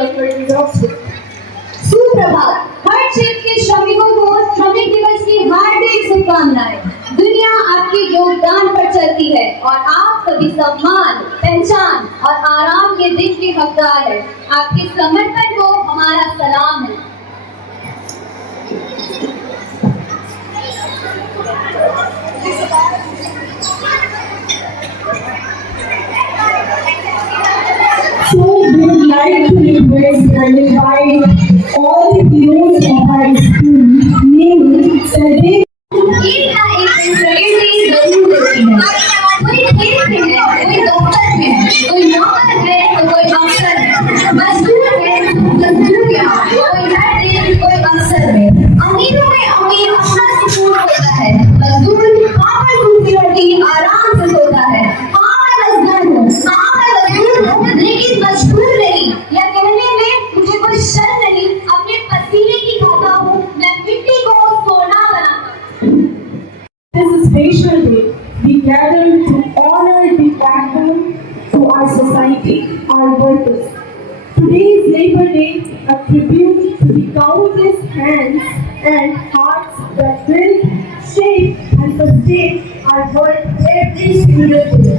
worker deserves it. सुप्रभात, हर क्षेत्र के श्रमिकों को श्रमिक दिवस की हार्दिक शुभकामनाएं। दुनिया आपके योगदान पर चलती है और आप सभी सम्मान, पहचान और आराम के दिन के हकदार हैं। आपके समर्पण को हमारा सलाम है। So we would like to request and invite all the heroes of our school, namely Sergey. एक ना एक दिन प्रकृति जरूर होती है। कोई खेत में है, कोई दफ्तर में है, कोई नौकर है तो कोई अफसर है, मजदूर है तो मजदूरिया, कोई हर दिन कोई अफसर है। अमीरों में अमीर अपना सुकून होता है, मजदूर खाकर दूसरी रोटी आराम से सोता है। हाँ मैं मजदूर हूँ, लेकिन मजबूर नहीं, या कहने में मुझे कोई शर्म नहीं। अपने पसीने की खाता हूँ, मैं मिट्टी को सोना बनाता हूँ। This is special day. We gather to honor the backbone to our society, our workers. Today is Labor Day, a tribute to the countless hands and hearts that build, shape and sustain our work every single day.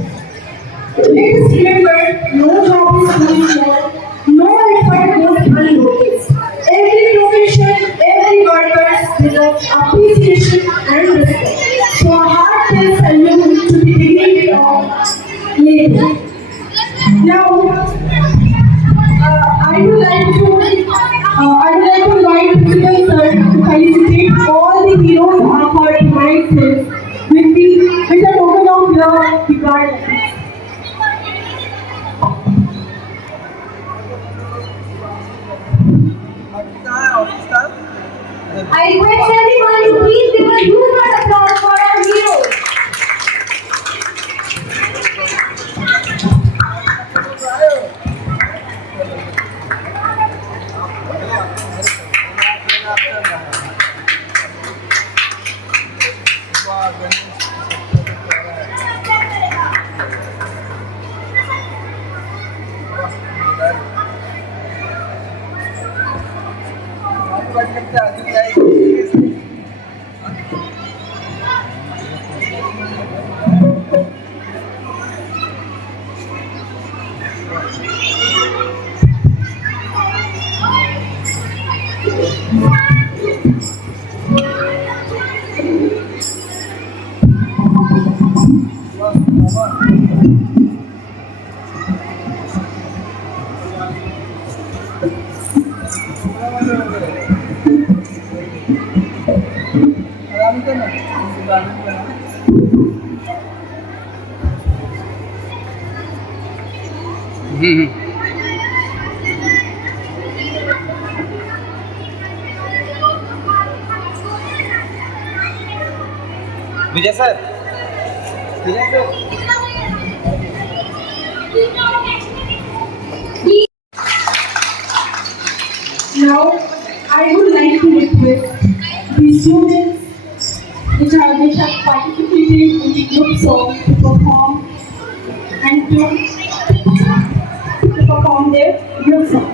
Let us remember, no job is too small, no effort goes unnoticed. Every profession, every worker deserves appreciation and respect. So a heartfelt salute to the dignity of labor. Now, I would like to invite Principal Sir to felicitate all the heroes of our devices with a token of love regardless. I request everyone to please give a huge round of applause for our heroes. Vijay sir, Now, I would like to request the students which have participated in the group song to perform their group song.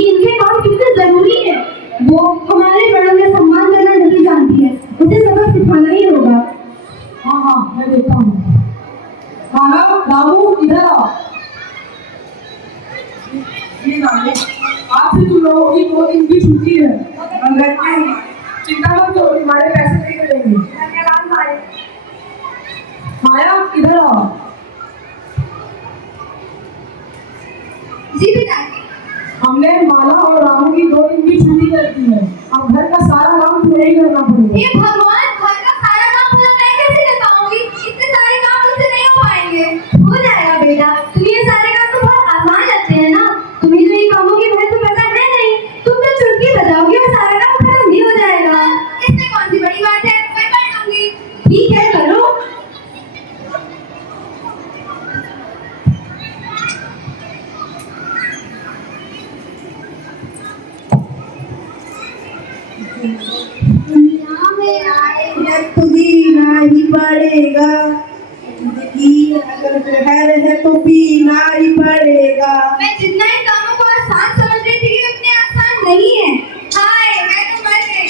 इनके काम कितने जरूरी है। वो हमारे बड़ों का सम्मान करना नहीं जानती है, उसे सबक सिखाना ही होगा। हाँ हाँ मैं देखता हूँ। माला, रामू इधर आओ। ये नानी, आज से तुम लोगों की 2 दिन की छुट्टी है। अंग्रेजी चिंता मत करो, तुम्हारे पैसे नहीं मिलेंगे। धन्यवाद भाई। माया इधर आओ। जी पिता। हमने माला और रामू की 2 दिन की छुट्टी कर दी है। अब घर का सारा काम तुम्हें ही करना पड़ेगा। हे भगवान, घर का सारा काम पूरा मैं कैसे कर पाऊंगी? इतने सारे काम मुझसे नहीं हो पाएंगे। हो जाएगा बेटा, तुम्हें ये सारे काम तो बहुत आसान लगते हैं ना। तुम्हें जो ये कामों की महत्व पता है नहीं। तुम तो चुटकी बजाओगे और सारा काम खत्म भी हो जाएगा। इसमें कौन सी बड़ी बात है, मैं कर लूंगी। ठीक है, करो। दुनिया में आए हैं पीना ही पड़ेगा, जिंदगी अगर जहर है तो पीना ही पड़ेगा। मैं जितना इन कामों को आसान समझ रही थी, ये उतने आसान नहीं है। हाय, मैं तो मर गई।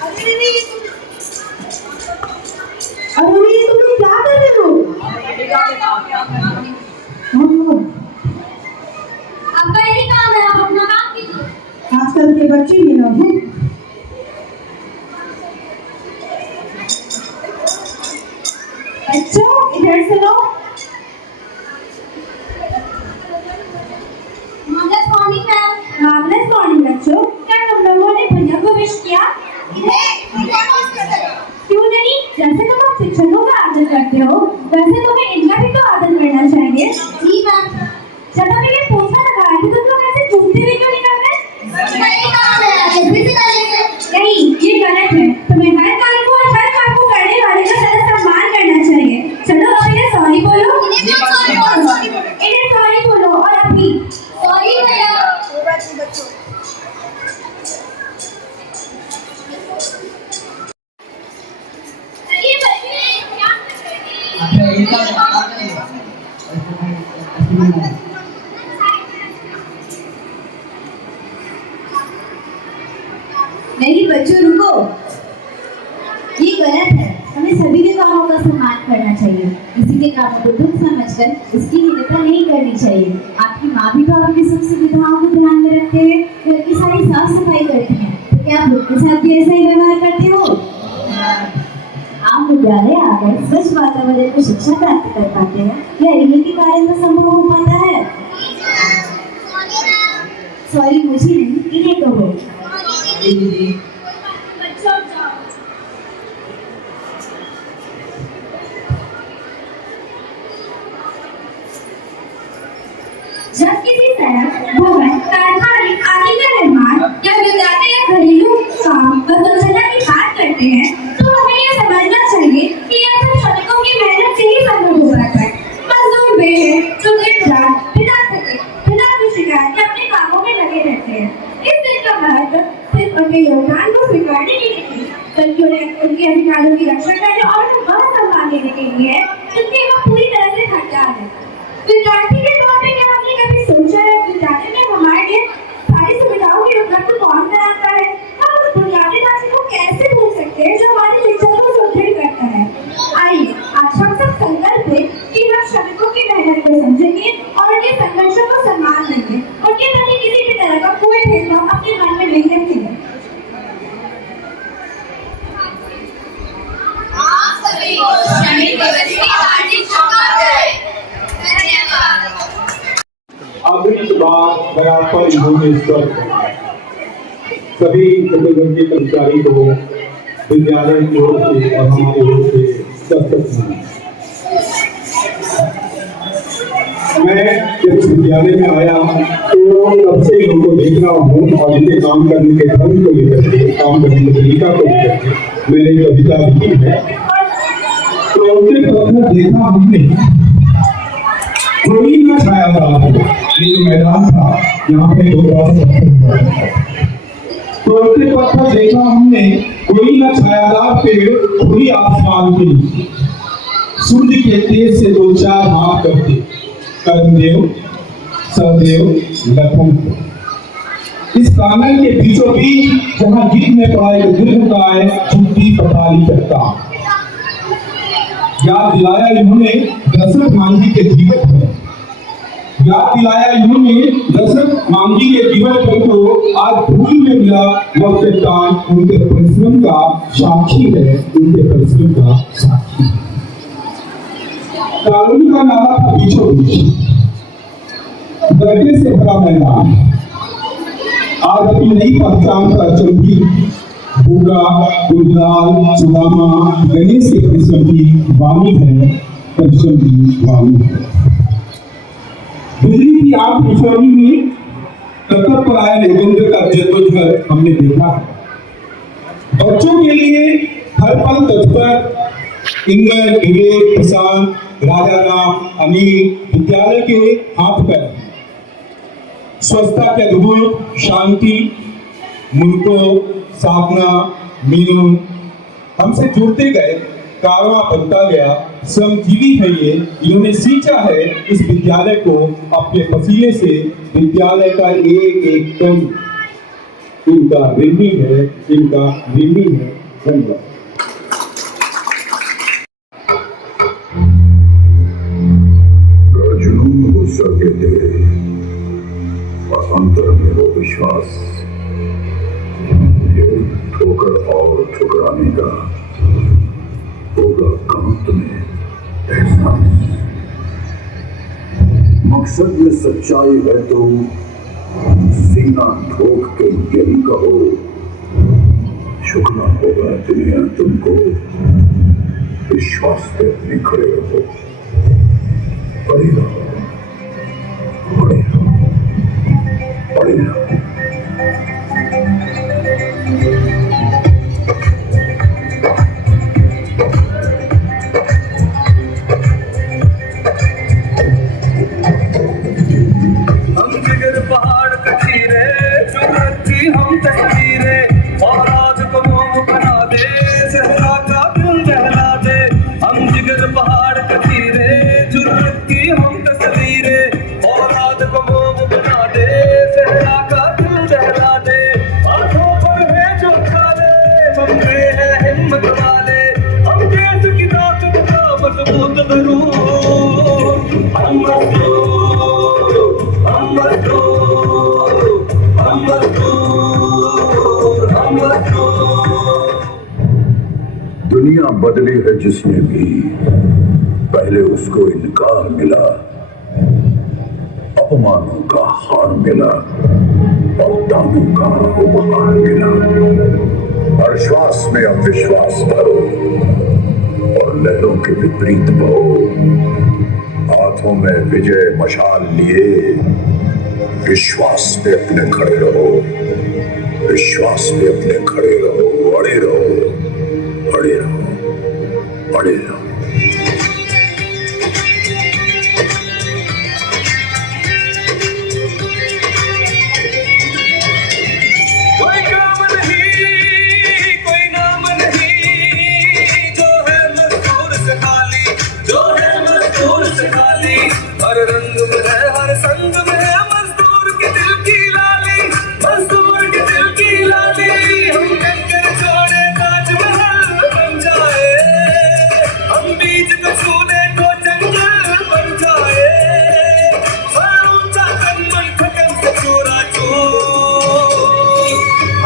अरे नहीं, अरे ये तुम लोग क्या कर रहे हो? आपका यही काम है, आप अपना काम कीजिए। आजकल के बच्चे ये लोग हैं। अच्छा इधर सुनो। मार्गलेस मॉर्निंग मैम। मार्गलेस मॉर्निंग बच्चों, क्या तुम लोगों ने भैया को विश किया? क्यों नहीं? जैसे तुम अब शिक्षकों का आदर करते हो, वैसे तुम्हें इनका भी तो आदर करना चाहिए। जी मैम। जब हमें ये पूछा लगा कि तुम लोग ऐसे पूछते हुए क्यों नहीं करते? सही काम है, आगे भी कर लेंगे। नहीं, ये गलत है। तुम्हें हर काम को और हर काम को करने वाले का सदा सम्मान करना चाहिए। चलो अब इन्हें सॉरी बोलो। इन्हें सॉरी बोलो। इन्हें सॉरी नहीं बच्चों रुको, ये गलत है। हमें सभी के कामों का सम्मान करना चाहिए। किसी के कामों को दुख समझकर उसकी हिंसा नहीं करनी चाहिए। आपकी माँ भी तो आपकी सुख सुविधाओं को ध्यान में रखते हुए घर की सारी साफ सफाई करती हैं, तो क्या आप उनके साथ भी ऐसा ही व्यवहार करते हो? आप विद्यालय आकर स्वच्छ वातावरण में शिक्षा प्राप्त कर पाते हैं या इन्हीं के कारण तो संभव हो पाता है? सॉरी मुझे नहीं, इन्हें कहो। जब किसी सड़क, भवन, कारखाने आदि का निर्माण या विद्यालय या घरेलू काम व स्वच्छता की बात करते हैं तो हमें यह समझना चाहिए कि यह सब श्रमिकों की मेहनत से ही संभव हो पाता है। मजदूर वे हैं जो दिन रात बिना थके, बिना कोई शिकायत के अपने कामों में लगे रहते हैं। इस दिन का महत्व सिर्फ उनके योगदान को स्वीकारने के लिए बल्कि उन्हें उनके अधिकारों की रक्षा करने और उन्हें वह सम्मान देने के लिए है जिसके वह पूरी तरह से हकदार है। विद्यार्थी के तौर पे क्या आपने कभी सोचा है विद्यालय में हमारे लिए सारी सुविधाओं की उपलब्ध कौन कराता है? हम उस बुनियादी ढांचे को कैसे भूल सकते हैं जो हमारी शिक्षा को सुदृढ़ करता है? आइए आज हम सब संकल्प लें कि हम श्रमिकों की मेहनत को समझेंगे और उनके संघर्षों को सम्मान देंगे। उनके प्रति किसी भी तरह का कोई भेदभाव अपने मन में नहीं रखेंगे। आप सभी को श्रमिक दिवस की हार्दिक शुभकामनाएं। आधुनिक बात बराबर भुवनेश्वर सभी चतुर्भुज के कर्मचारी को विद्यालय की ओर से और हमारी ओर से मैं जब विद्यालय में आया तो तब से लोगों को देख रहा हूँ और इनके काम करने के ढंग को लेकर के, काम करने के तरीका को लेकर के मैंने कविता लिखी है। तो उनके पत्र देखा हमने, कोई न छायादार ये मैदान था, यहाँ पे दो तो उसके पत्थर देखा हमने, कोई न छायादार पेड़ खुली आसमान के नीचे, सूर्य के तेज से दो चार हाथ करते, कर्मदेव सहदेव लखन। इस कानन के बीचों बीच जहाँ गीत में पड़ा एक दीर्घ का है छुट्टी पताली करता, याद दिलाया इन्होंने दशरथ मांझी के जीवन पर, याद दिलाया इन्होंने दशरथ मांझी के जीवन पर को आज भूल में मिला वह चट्टान उनके परिश्रम का साक्षी है, उनके परिश्रम का साक्षी है। कॉलोनी का नारा था बीचों बीच, गड्ढे से भरा मैदान, आज अपनी नई पहचान का चौकी भूगा, गुलजार, सुदामा, गणेश के परिश्रम की वाणी है, परिश्रम की वाणी है। दिल्ली की आग किशोरी में कतर पर आया लेजेंडर का जद्दोजहद हमने देखा है। बच्चों के लिए हर पल तत्पर इंद्र, विवेक, प्रशांत, राजा राम, अनिल विद्यालय के हाथ पैर, स्वच्छता के अद्भुत, शांति, मुनको, साधना, मीनू हमसे जुड़ते गए, कारवां बनता गया, श्रमजीवी है ये, इन्होंने सींचा है इस विद्यालय को अपने पसीने से, विद्यालय का एक एक कण इनका ऋणी है, इनका ऋणी है। धन्यवाद। जुनून गुस्सा कहते और अंतर में वो विश्वास, ये ठोकर और ठुकराने का होगा कांत में एहसास। मकसद में सच्चाई है तो सीना ठोक के यही कहो, शुक्ला होगा दुनिया तुमको, विश्वास पे अपने खड़े रहो, पड़े रहो, पड़े रहो, पड़े रहो। हम तस्वीरें और आज को मोम बना दे, सहरा का दिल दहला दे। हम जिगर पहाड़ बदली है जिसने भी, पहले उसको इनकार मिला, अपमानों का हार मिला और दानों का उपहार मिला। हर श्वास में अब विश्वास भरो और लहरों के विपरीत बहो। हाथों में विजय मशाल लिए विश्वास पे अपने खड़े रहो, विश्वास पे अपने खड़े रहो, अड़े रहो, अड़े रहो, अड़े रहो। कोई काम नहीं, कोई नाम नहीं, जो है मजदूर से खाली, जो है मजदूर से खाली। हर रंग में है, हर संग में है मजदूर के दिल की लाली, मजदूर के दिल की लाली। हम कंकर छोड़े ताजमहल बन जाए, हम बीज को छूने तो जंगल बन जाए। हर ऊंचा कदम थकन से चूरा चूर,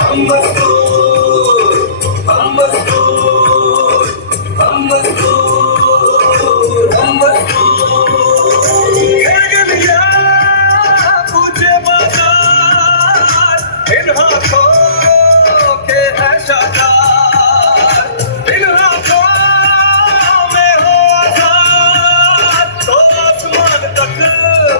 हम मजदूर, हम मजदूर, हम मजदूर, हम मजदूर। घर गलियां, पूछे बाजार, इन हाथों के है शादार, इन हाथों में हो आजाद, तो आसमान तक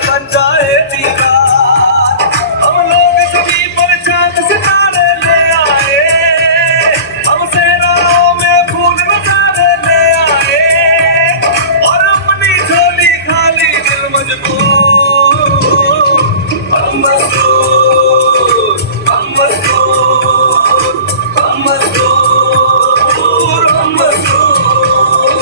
बन जाए दीवार। हम लोग सभी पर चांद सितारे ले आए, हमसे राहों में फूल नजारे ले आए, और अपनी झोली खाली दिल मजबूर। हम मजदूर, हम मजदूर, हम मजदूर, हम मजदूर।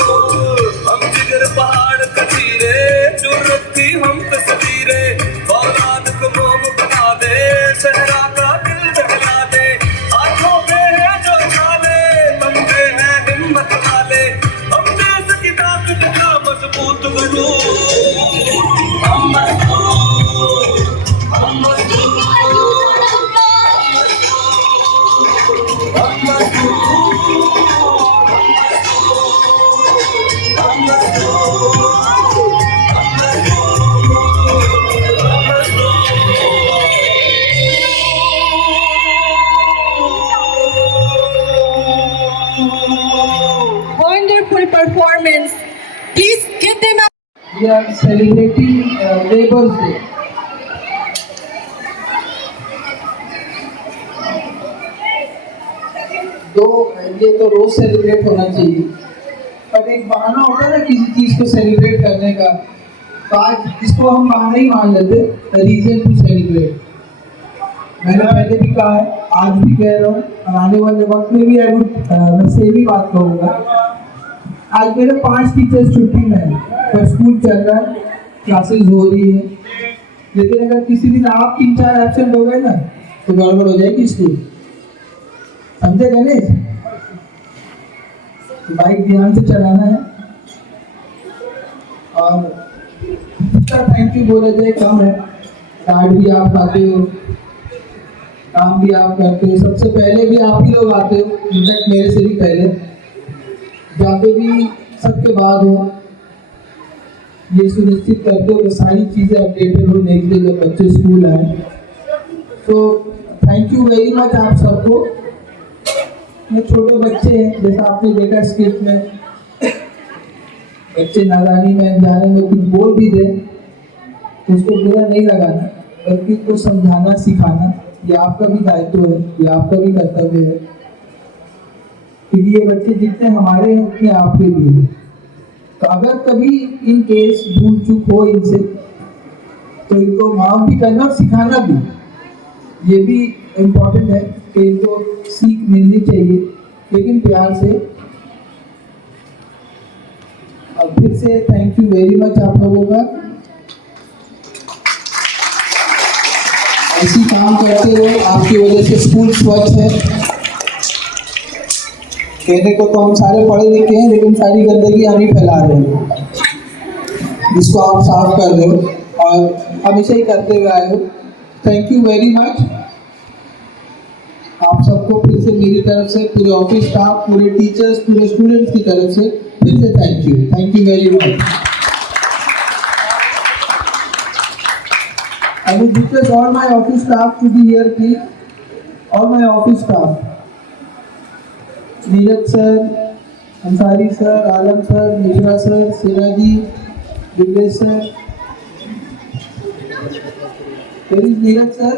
हम जिगर पहाड़ कचीरे, जरूरत थी हम तस्वीरें, औलाद को मोम बना दे, सहरा का दिल बहला दे। हाथों पे है जो छाले, बंदे हैं हिम्मत वाले, हम देश की ताकत का मजबूत वजूद। हम मजदूर, हम मजदूर, हम मजदूर, हम मजदूर, Wonderful performance. Please give them a. We are celebrating Labour's Day. तो ये तो रोज सेलिब्रेट होना चाहिए, पर एक बहाना होता है ना किसी चीज को सेलिब्रेट करने का, तो आज इसको हम बहाना ही मान लेते, रीजन टू सेलिब्रेट। मैंने पहले भी कहा है, आज भी कह रहा हूँ, और आने वाले वक्त में भी मैं सेम ही बात कहूँगा। आज मेरे 5 टीचर्स छुट्टी में है, पर स्कूल चल रहा है, क्लासेस हो रही है। लेकिन अगर किसी दिन आप 3-4 एब्सेंट हो गए ना, तो गड़बड़ हो जाएगी स्कूल, समझे गणेश? बाइक ध्यान से चलाना है, और जितना थैंक यू बोला जाए कम है। कार्ड भी आप खाते हो, काम भी आप करते हो, सबसे पहले भी आप ही लोग आते हो, इनफैक्ट मेरे से भी पहले, जाते भी सबके बाद हो। ये सुनिश्चित करते हो कि सारी चीज़ें अपडेटेड हो नेक्स्ट डे जब बच्चे स्कूल आए। तो थैंक यू वेरी मच आप सबको। ये छोटे बच्चे हैं, जैसा आपने देखा स्क्रिप्ट में, बच्चे नादानी में अनजाने में कुछ बोल भी दे तो उसको बुरा नहीं लगाना, बल्कि उसको समझाना सिखाना, ये आपका भी दायित्व है, ये आपका भी कर्तव्य है। क्योंकि ये बच्चे जितने हमारे हैं उतने आपके भी हैं। तो अगर कभी इन केस भूल चूक हो इनसे, तो इनको माफ भी करना और सिखाना भी, ये भी इम्पोर्टेंट है कि इनको सीख मिलनी चाहिए, लेकिन प्यार से। अब फिर से थैंक यू वेरी मच आप लोगों का। ऐसी काम करते रहो, आपकी वजह से स्कूल स्वच्छ है। कहने को तो हम सारे पढ़े लिखे हैं, लेकिन सारी गंदगी हम ही फैला रहे हैं, जिसको आप साफ कर रहे हो और हमेशा ही करते हुए आए हो। Thank you very much. आप सबको फिर से मेरी तरफ से, पूरे ऑफिस स्टाफ, पूरे टीचर्स, पूरे स्टूडेंट्स की तरफ से फिर से thank you very much. I would request all my office staff to be here, please. All my office staff. Neeraj sir, Ansari sir, Alam sir, Mishra sir, Siraji, दिग्गज सर, नीरज सर।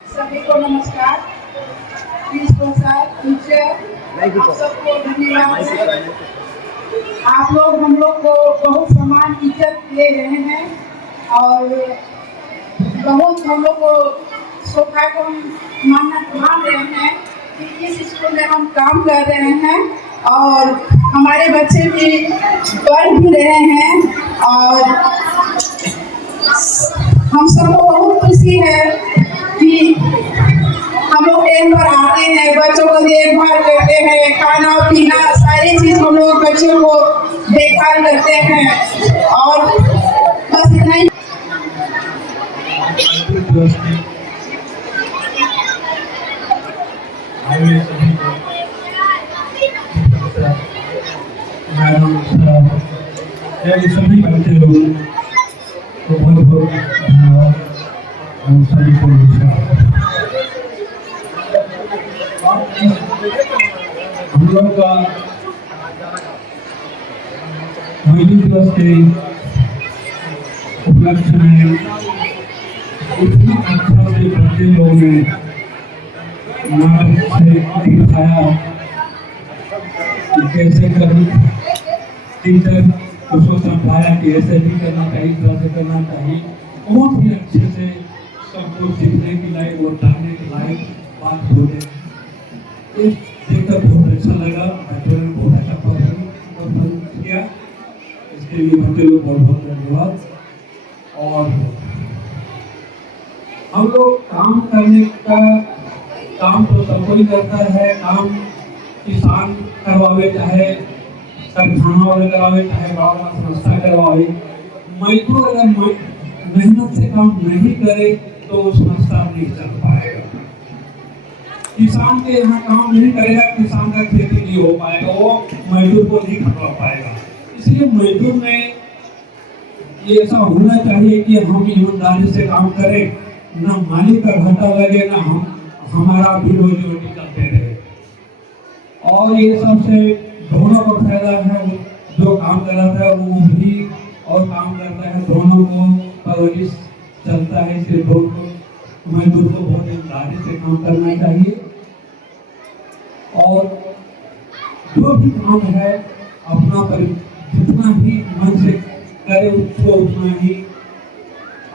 सभी को नमस्कार। प्रिंसिपल सर, टीचर, आप सबको धन्यवाद। आप लोग हम लोग को बहुत सम्मान इज्जत दे रहे हैं और बहुत हम लोग को सौभाग्य को हम मान रहे हैं कि इस स्कूल में हम काम कर रहे हैं और हमारे बच्चे भी पढ़ भी रहे हैं और हम सबको बहुत खुशी है कि हम लोग टाइम पर आते हैं, बच्चों को देखभाल करते हैं, खाना पीना सारी चीज हम लोग बच्चों को देखभाल करते हैं और बस इतना ही। सभी बच्चे लोग को बहुत बहुत धन्यवाद और सभी को हम लोग का महिला दिवस के उपलक्ष्य में इतनी अच्छा से बच्चे लोगों ने नाटक से दिखाया कि कैसे कर टीचर उसको समझाया कि ऐसे भी करना चाहिए, इस से करना चाहिए। बहुत ही अच्छे से सबको सीखने की लायक और जानने की लायक बात बोले। देखकर बहुत अच्छा लगा, बच्चों ने बहुत अच्छा परफॉर्म किया, इसके लिए बच्चे लोग बहुत बहुत धन्यवाद। और हम लोग काम करने का काम तो सब कोई करता है, काम किसान करवावे चाहे कारखाना वाले करवावे चाहे बड़ा संस्था करवावे, मजदूर अगर मेहनत से काम नहीं करे तो वो संस्था नहीं चल पाएगा। किसान के यहाँ काम नहीं करेगा, किसान का खेती नहीं हो पाएगा, वो मजदूर को नहीं खटवा पाएगा। इसलिए मजदूर में ये ऐसा होना चाहिए कि हम ईमानदारी से काम करें, ना मालिक का घाटा लगे, ना हमारा भी रोजी रोटी चलते रहे। और ये सबसे दोनों को फायदा है, जो काम कर रहा था वो भी और काम करता है, दोनों को परवरिश चलता है। इसलिए दोनों को मजदूर को बहुत ईमानदारी से काम करना चाहिए और जो भी काम है अपना पर जितना ही मन से करे उसको उतना ही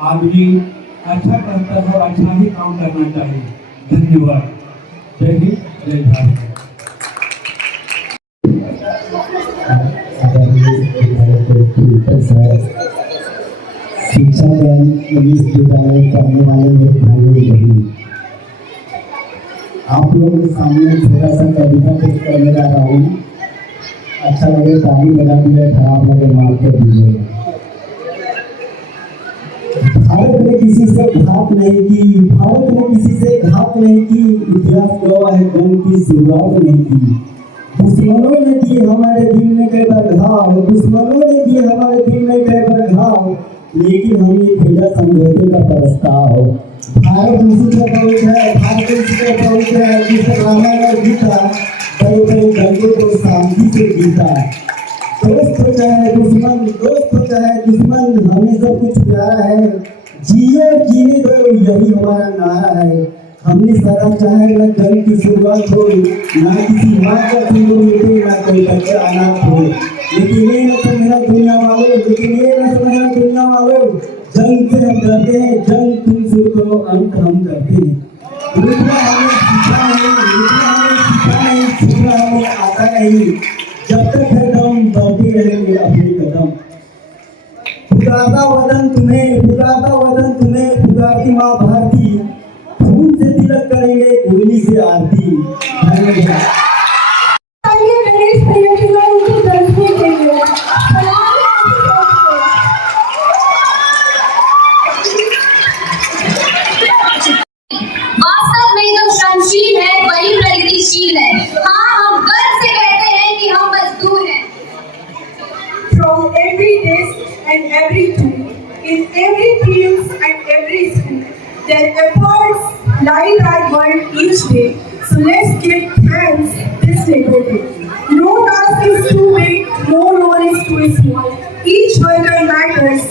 आदमी अच्छा करता है और अच्छा ही काम करना चाहिए। धन्यवाद। जय हिंद, जय भारत। शिक्षा विद्यालय करने वाले मेरे भाई बहन, आप लोगों के सामने छोटा सा कविता पेश करने जा रहा हूँ। अच्छा लगे ताली बजा दिए, खराब लगे मार कर दीजिएगा। भारत ने किसी से घात नहीं की, भारत ने किसी से घात नहीं की, इतिहास गवाह है गम की शुरुआत नहीं की। दुश्मनों ने दिए हमारे दिल में कई बार घाव, दुश्मनों ने दिए हमारे दिल में कई बार घाव, लेकिन हमने भेजा समझौते का प्रस्ताव। भारत उसी का बहुत है, भारत उसी का बहुत है जिसे रामायण और गीता बड़े बड़े दंगों को शांति से जीता। दोस्त हो चाहे दुश्मन, दोस्त हो चाहे दुश्मन, हमें सब कुछ प्यारा है। जिए जीने दो यही हमारा नारा है। हमने सारा चाहे न जंग की शुरुआत हो, ना किसी माँ का सिंदूर मिटे, ना कोई बच्चा अनाथ हो। लेकिन ये न समझना दुनिया वालों, जंग से हम डरते हैं, जंग तुम शुरू करो, अंत हम करते हैं। रुकना हमें सीखा नहीं, छूटना हमें आता नहीं। जब तक है दम बढ़ते रहेंगे अपने कदम। पुकारता वतन तुम्हें, पुकारती माँ भारती, फूल से तिलक करेंगे, उंगली से आरती। धन्यवाद। आइए गणेश भैया के लिए उनकी तस्वीर देंगे। वास्तव में जो श्रमशील है वही प्रगतिशील है। हाँ, हम गर्व से कहते हैं कि हम मजदूर हैं। From every desk and every tool, in every field and every school, their efforts light our world each day. So let's give thanks this Labor Day. No task is too big, no role is too small. Each worker matters,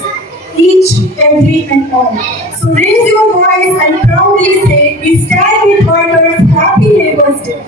each, every and all. So raise your voice and proudly say, we stand with workers. Happy Labour Day.